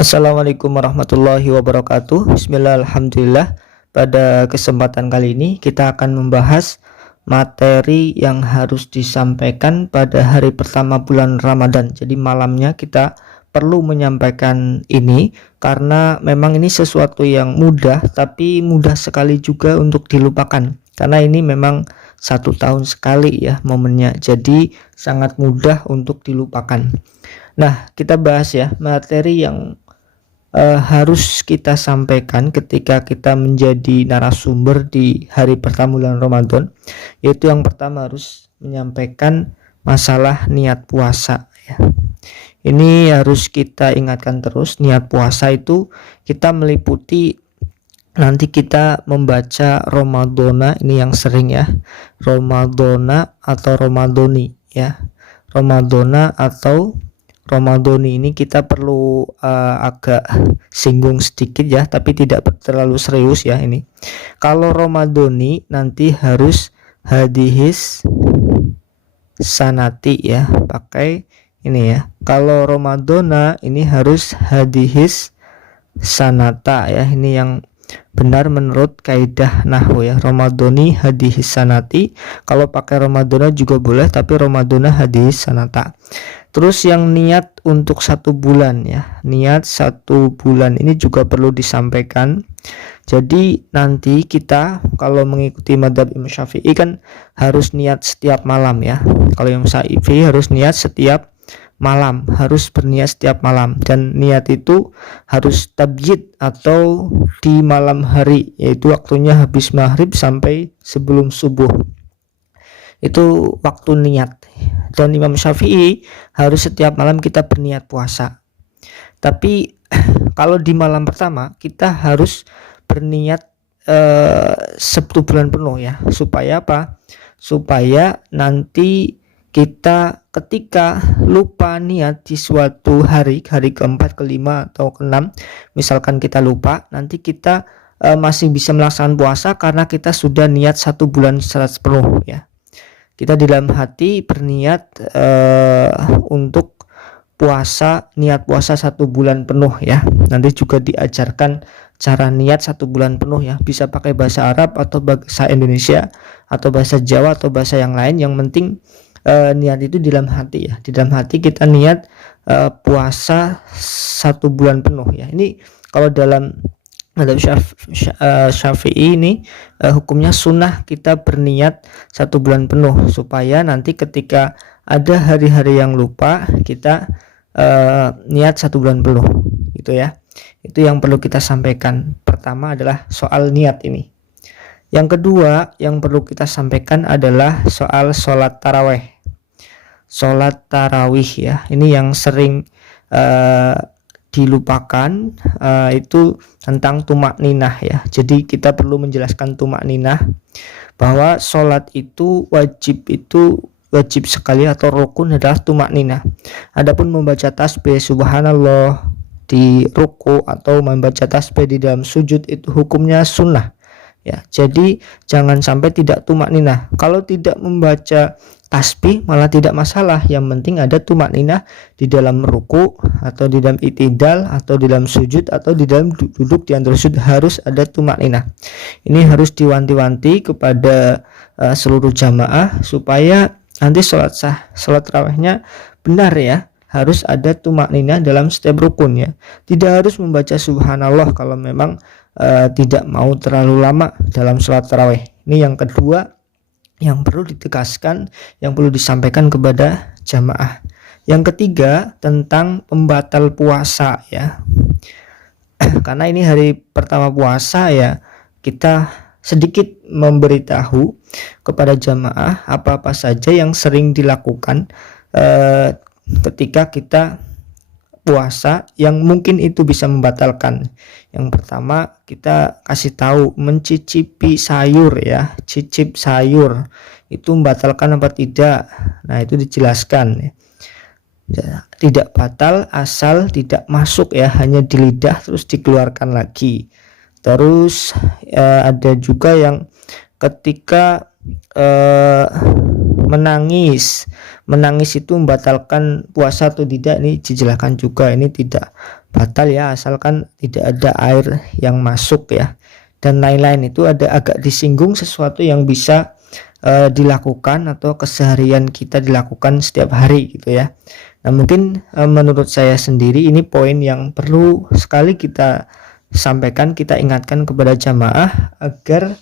Assalamualaikum warahmatullahi wabarakatuh. Bismillah, alhamdulillah. Pada kesempatan kali ini kita akan membahas materi yang harus disampaikan pada hari pertama bulan Ramadan. Jadi malamnya kita perlu menyampaikan ini karena memang ini sesuatu yang mudah, tapi mudah sekali juga untuk dilupakan. Karena ini memang 1 tahun sekali ya momennya, jadi sangat mudah untuk dilupakan. Nah, kita bahas ya materi yang harus kita sampaikan ketika kita menjadi narasumber di hari pertama bulan Ramadan, yaitu yang pertama harus menyampaikan masalah niat puasa ya. Ini harus kita ingatkan terus, niat puasa itu kita meliputi nanti kita membaca Ramadhana, ini yang sering ya, Ramadhana atau Ramadhani ya, Ramadhana atau Ramadhani. Ini kita perlu agak singgung sedikit ya, tapi tidak terlalu serius ya ini. Kalau Ramadhani nanti harus hadihis sanati ya, pakai ini ya. Kalau Ramadhana ini harus hadihis sanata ya, ini yang benar menurut kaidah nahwu ya. Ramadhani hadihis sanati, kalau pakai Ramadhana juga boleh, tapi Ramadhana hadihis sanata. Terus yang niat untuk 1 bulan ya, niat 1 bulan ini juga perlu disampaikan. Jadi nanti kita kalau mengikuti madhab Imam Syafi'i kan harus niat setiap malam ya. Kalau Imam Syafi'i harus niat setiap malam, harus berniat setiap malam, dan niat itu harus tabyid atau di malam hari, yaitu waktunya habis maghrib sampai sebelum subuh. Itu waktu niat. Dan Imam Syafi'i harus setiap malam kita berniat puasa. Tapi kalau di malam pertama kita harus berniat 1 bulan penuh ya. Supaya apa? Supaya nanti kita ketika lupa niat di suatu hari keempat, kelima atau keenam, misalkan kita lupa, nanti kita masih bisa melaksanakan puasa karena kita sudah niat 1 bulan secara penuh ya. Kita di dalam hati berniat untuk puasa, niat puasa 1 bulan penuh ya. Nanti juga diajarkan cara niat 1 bulan penuh ya. Bisa pakai bahasa Arab atau bahasa Indonesia atau bahasa Jawa atau bahasa yang lain. Yang penting niat itu di dalam hati ya. Di dalam hati kita niat puasa 1 bulan penuh ya. Ini kalau dalam Syafi'i ini hukumnya sunnah kita berniat 1 bulan penuh, supaya nanti ketika ada hari-hari yang lupa kita niat 1 bulan penuh gitu ya. Itu yang perlu kita sampaikan. Pertama adalah soal niat ini. Yang kedua yang perlu kita sampaikan adalah soal sholat tarawih. Sholat tarawih ya, ini yang sering dilupakan, itu tentang tumakninah ya. Jadi kita perlu menjelaskan tumakninah, bahwa sholat itu wajib sekali atau rukun adalah tumakninah. Adapun membaca tasbih subhanallah di ruku atau membaca tasbih di dalam sujud itu hukumnya sunnah ya. Jadi jangan sampai tidak tumakninah. Kalau tidak membaca tasbih malah tidak masalah, yang penting ada tumakninah di dalam ruku atau di dalam i'tidal atau di dalam sujud atau di dalam duduk di antara sujud, harus ada tumakninah. Ini harus diwanti-wanti kepada seluruh jamaah supaya nanti sholat tarawihnya benar ya. Harus ada tumakninah dalam setiap rukun ya. Tidak harus membaca subhanallah kalau memang tidak mau terlalu lama dalam sholat tarawih. Ini yang kedua yang perlu ditegaskan, yang perlu disampaikan kepada jamaah. Yang ketiga tentang pembatal puasa ya. Karena ini hari pertama puasa ya, kita sedikit memberitahu kepada jamaah apa-apa saja yang sering dilakukan ketika kita puasa yang mungkin itu bisa membatalkan. Yang pertama kita kasih tahu mencicipi sayur ya, cicip sayur itu membatalkan apa tidak. Nah itu dijelaskan ya. Tidak batal asal tidak masuk ya, hanya di lidah terus dikeluarkan lagi. Terus ada juga yang ketika menangis. Menangis itu membatalkan puasa atau tidak, ini dijelaskan juga, ini tidak batal ya, asalkan tidak ada air yang masuk ya. Dan lain-lain itu ada agak disinggung sesuatu yang bisa dilakukan atau keseharian kita dilakukan setiap hari gitu ya. Nah mungkin menurut saya sendiri ini poin yang perlu sekali kita sampaikan, kita ingatkan kepada jamaah agar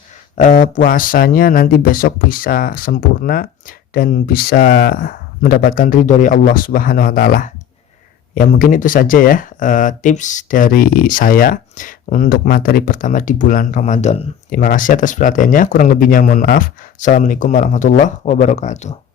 puasanya nanti besok bisa sempurna dan bisa mendapatkan ridho dari Allah Subhanahu wa taala. Ya mungkin itu saja ya tips dari saya untuk materi pertama di bulan Ramadan. Terima kasih atas perhatiannya, kurang lebihnya mohon maaf. Assalamualaikum warahmatullahi wabarakatuh.